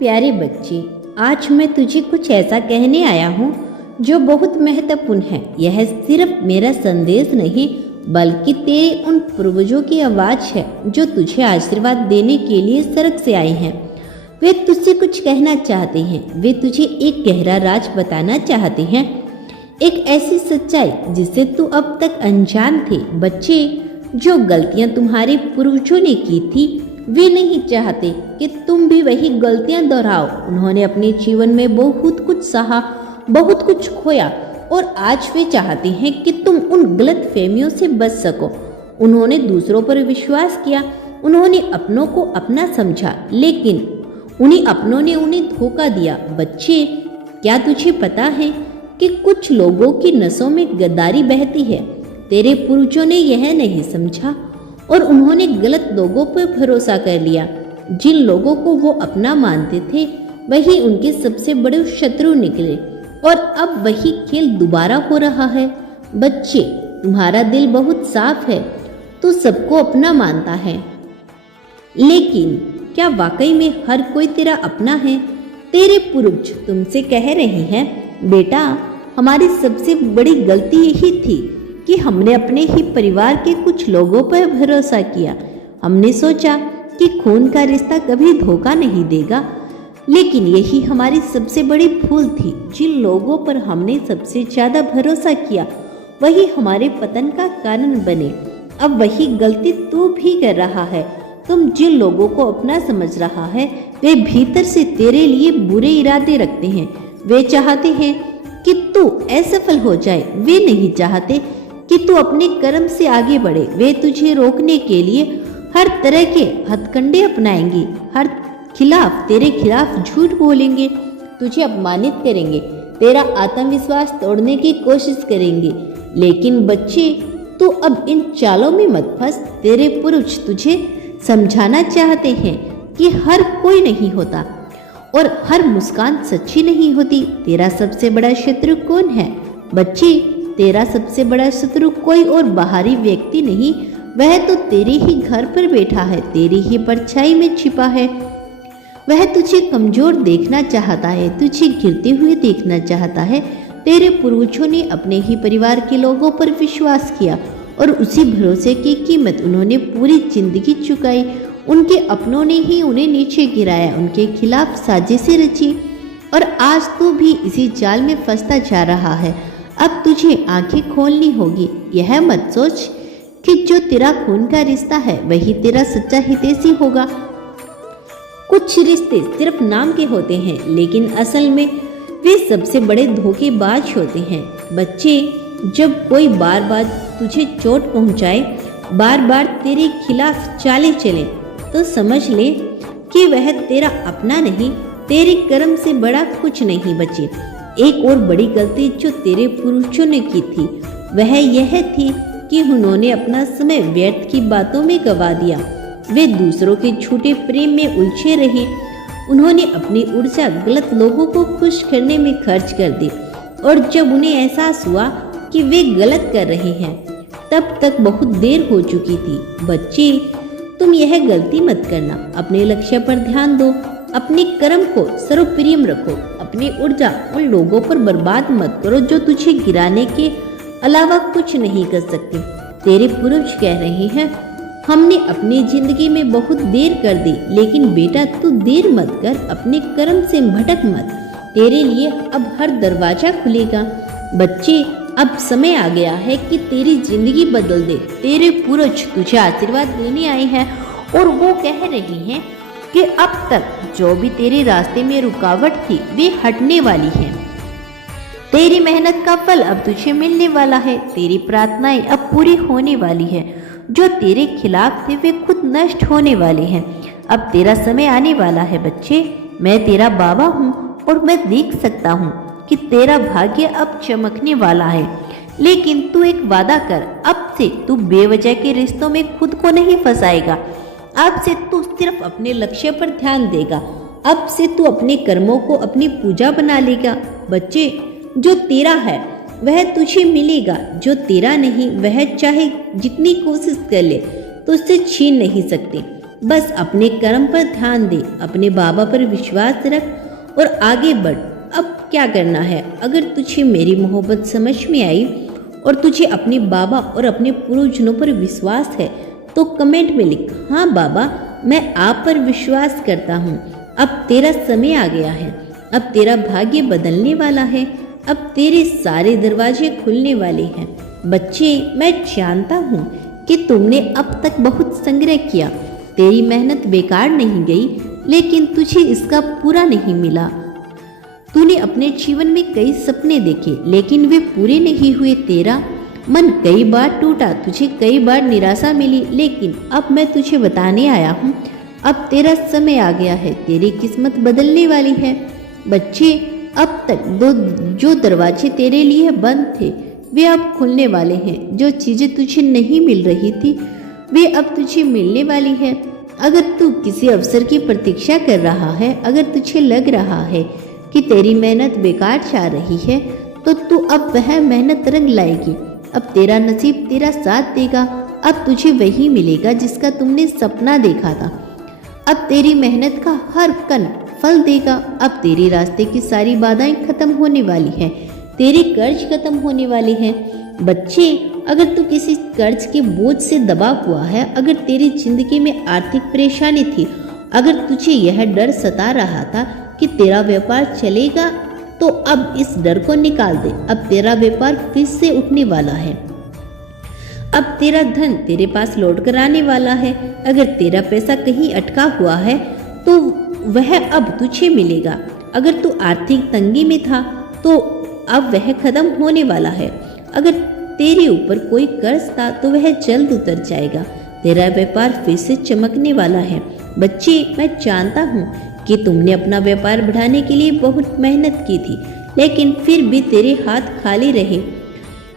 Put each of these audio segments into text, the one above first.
प्यारे बच्चे, आज मैं तुझे कुछ ऐसा कहने आया हूँ जो बहुत महत्वपूर्ण है। यह सिर्फ मेरा संदेश नहीं बल्कि तेरे उन पूर्वजों की आवाज़ है जो तुझे आशीर्वाद देने के लिए स्वर्ग से आए हैं। वे तुझसे कुछ कहना चाहते हैं। वे तुझे एक गहरा राज बताना चाहते हैं, एक ऐसी सच्चाई जिससे तू अब तक अनजान थे। बच्चे, जो गलतियाँ तुम्हारे पूर्वजों ने की थी, वे नहीं चाहते कि तुम भी वही गलतियां दोहराओ। उन्होंने अपने जीवन में बहुत कुछ सहा, बहुत कुछ खोया और आज वे चाहते हैं कि तुम उन गलत फहमियों से बच सको। उन्होंने दूसरों पर विश्वास किया, उन्होंने अपनों को अपना समझा, लेकिन उन्हीं अपनों ने उन्हें धोखा दिया। बच्चे, क्या तुझे पता है कि कुछ लोगों की नसों में गद्दारी बहती है? तेरे पूर्वजों ने यह नहीं समझा और उन्होंने गलत लोगों पर भरोसा कर लिया। जिन लोगों को वो अपना मानते थे वही उनके सबसे बड़े शत्रु निकले और अब वही खेल दोबारा हो रहा है। बच्चे, तुम्हारा दिल बहुत साफ है, तो सबको अपना मानता है, लेकिन क्या वाकई में हर कोई तेरा अपना है? तेरे पूर्वज तुमसे कह रहे हैं, बेटा, हमारी सबसे बड़ी गलती यही थी कि हमने अपने ही परिवार के कुछ लोगों पर भरोसा किया। हमने सोचा कि खून का रिश्ता कभी धोखा नहीं देगा, लेकिन यही हमारी सबसे बड़ी भूल थी। जिन लोगों पर हमने सबसे ज़्यादा भरोसा किया वही हमारे पतन का कारण बने। अब वही गलती तू भी कर रहा है। तुम जिन लोगों को अपना समझ रहा है वे भीतर से तेरे लिए बुरे इरादे रखते हैं। वे चाहते हैं कि तू असफल हो जाए। वे नहीं चाहते कि तू अपने कर्म से आगे बढ़े। वे तुझे रोकने के लिए हर तरह के हथकंडे अपनाएंगे, तेरे खिलाफ झूठ बोलेंगे, तुझे अपमानित करेंगे, तेरा आत्मविश्वास तोड़ने की कोशिश करेंगे। लेकिन बच्चे, तू अब इन चालों में मत फंस। तेरे पूर्वज तुझे समझाना चाहते हैं कि हर कोई नहीं होता और हर मुस्कान सच्ची नहीं होती। तेरा सबसे बड़ा शत्रु कौन है? बच्चे, तेरा सबसे बड़ा शत्रु कोई और बाहरी व्यक्ति नहीं, वह तो तेरे ही घर पर बैठा है, तेरी ही परछाई में छिपा है। वह तुझे कमजोर देखना चाहता है, तुझे गिरते हुए देखना चाहता है। तेरे पूर्वजों ने अपने ही परिवार के लोगों पर विश्वास किया और उसी भरोसे की कीमत उन्होंने पूरी जिंदगी चुकाई। उनके अपनों ने ही उन्हें नीचे गिराया, उनके खिलाफ साजिशें रची और आज तू भी इसी जाल में फंसता जा रहा है। अब तुझे आंखें खोलनी होगी। यह मत सोच कि जो तेरा खून का रिश्ता है वही तेरा सच्चा हितैषी होगा। कुछ रिश्ते सिर्फ नाम के होते हैं, लेकिन असल में वे सबसे बड़े धोखेबाज होते हैं। बच्चे, जब कोई बार बार तुझे चोट पहुंचाए, बार बार तेरे खिलाफ चाले चले, तो समझ ले कि वह तेरा अपना नहीं, तेरे कर्म से बड़ा कुछ नहीं। बच्चे, एक और बड़ी गलती जो तेरे पूर्वजों ने की थी वह यह थी कि उन्होंने अपना समय व्यर्थ की बातों में गवा दिया। वे दूसरों के झूठे प्रेम में उलझे रहे। उन्होंने अपनी ऊर्जा गलत लोगों को खुश करने में खर्च कर दी और जब उन्हें एहसास हुआ कि वे गलत कर रहे हैं तब तक बहुत देर हो चुकी थी। बच्चे, तुम यह गलती मत करना। अपने लक्ष्य पर ध्यान दो, अपने कर्म को सर्वप्रियम रखो, अपनी ऊर्जा उन लोगों पर बर्बाद मत करो जो तुझे गिराने के अलावा कुछ नहीं कर सकते। तेरे पूर्वज कह रहे हैं, हमने अपनी जिंदगी में बहुत देर कर दी, लेकिन बेटा तू देर मत कर, अपने कर्म से भटक मत। तेरे लिए अब हर दरवाजा खुलेगा। बच्चे, अब समय आ गया है कि तेरी जिंदगी बदल दे। तेरे पूर्वज तुझे आशीर्वाद देने आए हैं और वो कह रहे हैं कि अब तक जो भी तेरे रास्ते में रुकावट थी वे हटने वाली है। तेरी मेहनत का फल अब तुझे मिलने वाला है। तेरी प्रार्थनाएं अब पूरी होने वाली है। जो तेरे खिलाफ थे वे खुद नष्ट होने वाले हैं। अब तेरा समय आने वाला है। बच्चे, मैं तेरा बाबा हूँ और मैं देख सकता हूँ कि तेरा भाग्य अब चमकने वाला है। लेकिन तू एक वादा कर, अब से तू बेवजह के रिश्तों में खुद को नहीं फंसाएगा। अब से तू सिर्फ अपने लक्ष्य पर ध्यान देगा। अब से तू अपने कर्मों को अपनी पूजा बना लेगा। बच्चे, जो तेरा है वह तुझे मिलेगा, जो तेरा नहीं वह चाहे जितनी कोशिश कर ले तो उससे छीन नहीं सकते। बस अपने कर्म पर ध्यान दे, अपने बाबा पर विश्वास रख और आगे बढ़। अब क्या करना है? अगर तुझे मेरी मोहब्बत समझ में आई और तुझे अपने बाबा और अपने पूर्वजनों पर विश्वास है तो कमेंट में लिख, हाँ बाबा मैं आप पर विश्वास करता हूँ। अब तेरा समय आ गया है, अब तेरा भाग्य बदलने वाला है, अब तेरे सारे दरवाजे खुलने वाले हैं। बच्चे, मैं जानता हूँ कि तुमने अब तक बहुत संग्रह किया, तेरी मेहनत बेकार नहीं गई, लेकिन तुझे इसका पूरा नहीं मिला। तूने अपने जीवन में कई सपने देखे लेकिन वे पूरे नहीं हुए। तेरा मन कई बार टूटा, तुझे कई बार निराशा मिली, लेकिन अब मैं तुझे बताने आया हूँ, अब तेरा समय आ गया है, तेरी किस्मत बदलने वाली है। बच्चे, अब तक जो दरवाजे तेरे लिए बंद थे वे अब खुलने वाले हैं। जो चीज़ें तुझे नहीं मिल रही थी वे अब तुझे मिलने वाली है। अगर तू किसी अवसर की प्रतीक्षा कर रहा है, अगर तुझे लग रहा है कि तेरी मेहनत बेकार जा रही है, तो तू अब वह मेहनत रंग लाएगी। अब तेरा नसीब तेरा साथ देगा, अब तुझे वही मिलेगा जिसका तुमने सपना देखा था। अब तेरी मेहनत का हर कण फल देगा। अब तेरे रास्ते की सारी बाधाएं खत्म होने वाली हैं, तेरे कर्ज खत्म होने वाले हैं। बच्चे, अगर तू किसी कर्ज के बोझ से दबा हुआ है, अगर तेरी जिंदगी में आर्थिक परेशानी थी, अगर तुझे यह डर सता रहा था कि तेरा व्यापार चलेगा, तो अब इस डर को निकाल दे। अब तेरा व्यापार फिर से उठने वाला है, अब तेरा धन तेरे पास लौट कर आने वाला है। अगर तेरा पैसा कहीं अटका हुआ है तो वह अब तुझे मिलेगा। अगर तू आर्थिक तंगी में था तो अब वह खत्म होने वाला है। अगर तेरे ऊपर कोई कर्ज था तो वह जल्द उतर जाएगा। तेरा व्यापार फिर से चमकने वाला है। बच्चे, मैं जानता हूँ कि तुमने अपना व्यापार बढ़ाने के लिए बहुत मेहनत की थी, लेकिन फिर भी तेरे हाथ खाली रहे।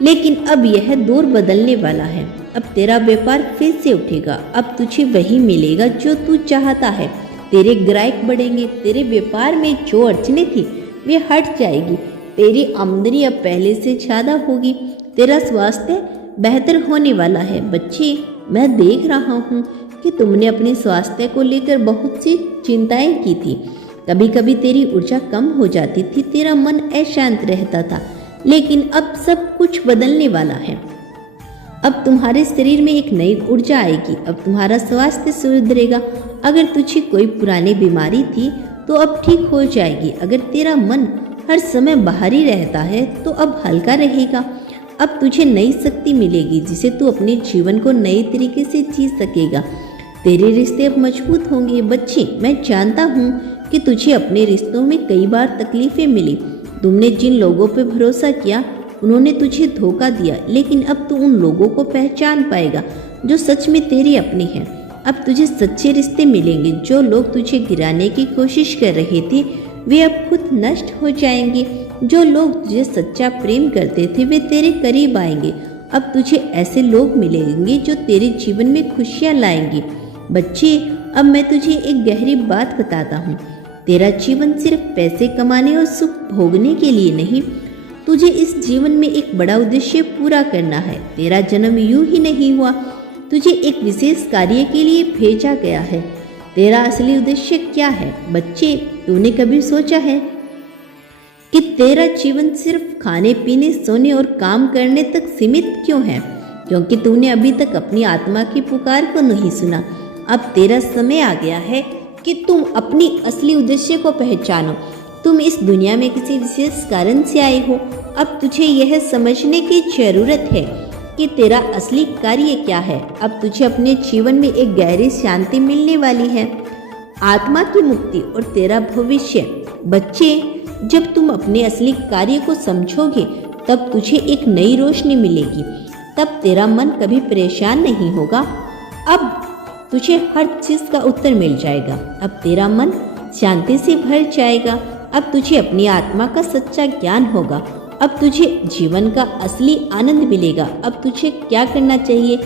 लेकिन अब यह दौर बदलने वाला है, अब तेरा व्यापार फिर से उठेगा। अब तुझे वही मिलेगा जो तू चाहता है। तेरे ग्राहक बढ़ेंगे, तेरे व्यापार में जो अड़चने थी वे हट जाएगी, तेरी आमदनी अब पहले से ज़्यादा होगी, तेरा स्वास्थ्य बेहतर होने वाला है। बच्चे, मैं देख रहा हूँ कि तुमने अपने स्वास्थ्य को लेकर बहुत सी चिंताएं की थी। कभी कभी तेरी ऊर्जा कम हो जाती थी, तेरा मन अशांत रहता था, लेकिन अब सब कुछ बदलने वाला है। अब तुम्हारे शरीर में एक नई ऊर्जा आएगी, अब तुम्हारा स्वास्थ्य सुधरेगा। अगर तुझे कोई पुरानी बीमारी थी तो अब ठीक हो जाएगी। अगर तेरा मन हर समय बाहर ही रहता है तो अब हल्का रहेगा। अब तुझे नई शक्ति मिलेगी जिसे तू अपने जीवन को नए तरीके से जी सकेगा। तेरे रिश्ते अब मजबूत होंगे। बच्चे, मैं जानता हूँ कि तुझे अपने रिश्तों में कई बार तकलीफें मिली। तुमने जिन लोगों पर भरोसा किया उन्होंने तुझे धोखा दिया, लेकिन अब तू उन लोगों को पहचान पाएगा जो सच में तेरे अपने हैं। अब तुझे सच्चे रिश्ते मिलेंगे। जो लोग तुझे गिराने की कोशिश कर रहे थे वे अब खुद नष्ट हो जाएंगे। जो लोग तुझे सच्चा प्रेम करते थे वे तेरे करीब आएंगे। अब तुझे ऐसे लोग मिलेंगे जो तेरे जीवन में खुशियाँ लाएंगे। बच्चे, अब मैं तुझे एक गहरी बात बताता हूँ। तेरा जीवन सिर्फ पैसे कमाने और सुख भोगने के लिए नहीं, तुझे इस जीवन में एक बड़ा उद्देश्य पूरा करना है। तेरा जन्म यूं ही नहीं हुआ, तुझे एक विशेष कार्य के लिए भेजा गया है। तेरा असली उद्देश्य क्या है? बच्चे, तूने कभी सोचा है कि तेरा जीवन सिर्फ खाने पीने, सोने और काम करने तक सीमित क्यों है? क्योंकि तूने अभी तक अपनी आत्मा की पुकार को नहीं सुना। अब तेरा समय आ गया है कि तुम अपनी असली उद्देश्य को पहचानो। तुम इस दुनिया में किसी विशेष कारण से आए हो। अब तुझे यह समझने की जरूरत है कि तेरा असली कार्य क्या है। अब तुझे अपने जीवन में एक गहरी शांति मिलने वाली है, आत्मा की मुक्ति और तेरा भविष्य। बच्चे, जब तुम अपने असली कार्य को समझोगे तब तुझे एक नई रोशनी मिलेगी। तब तेरा मन कभी परेशान नहीं होगा। अब तुझे हर चीज का उत्तर मिल जाएगा। अब तेरा मन शांति से भर जाएगा। अब तुझे अपनी आत्मा का सच्चा ज्ञान होगा। अब तुझे जीवन का असली आनंद मिलेगा। अब तुझे क्या करना चाहिए?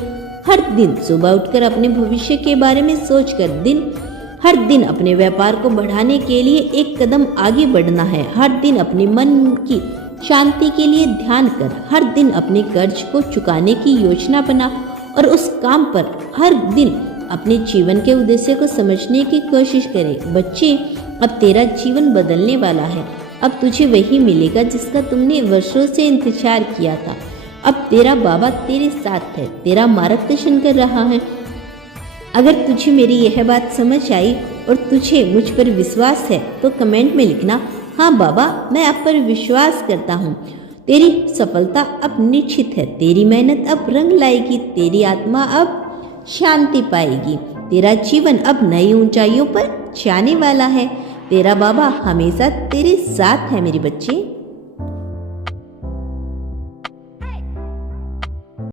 हर दिन सुबह उठकर अपने भविष्य के बारे में सोचकर हर दिन अपने व्यापार को बढ़ाने के लिए एक कदम आगे बढ़ना है। हर दिन अपने मन की शांति के लिए ध्यान कर। हर दिन अपने कर्ज को चुकाने की योजना बना और उस काम पर हर दिन अपने जीवन के उद्देश्य को समझने की कोशिश करें। बच्चे, अब तेरा जीवन बदलने वाला है। अब तुझे वही मिलेगा जिसका तुमने वर्षों से इंतजार किया था। अब तेरा बाबा तेरे साथ है, तेरा मार्गदर्शन कर रहा है। अगर तुझे मेरी यह बात समझ आई और तुझे मुझ पर विश्वास है तो कमेंट में लिखना, हाँ बाबा, मैं आप पर विश्वास करता हूँ। तेरी सफलता अब निश्चित है। तेरी मेहनत अब रंग लाएगी। तेरी आत्मा अब शांति पाएगी। तेरा जीवन अब नई ऊंचाइयों पर जाने वाला है। तेरा बाबा हमेशा तेरे साथ है मेरे बच्चे।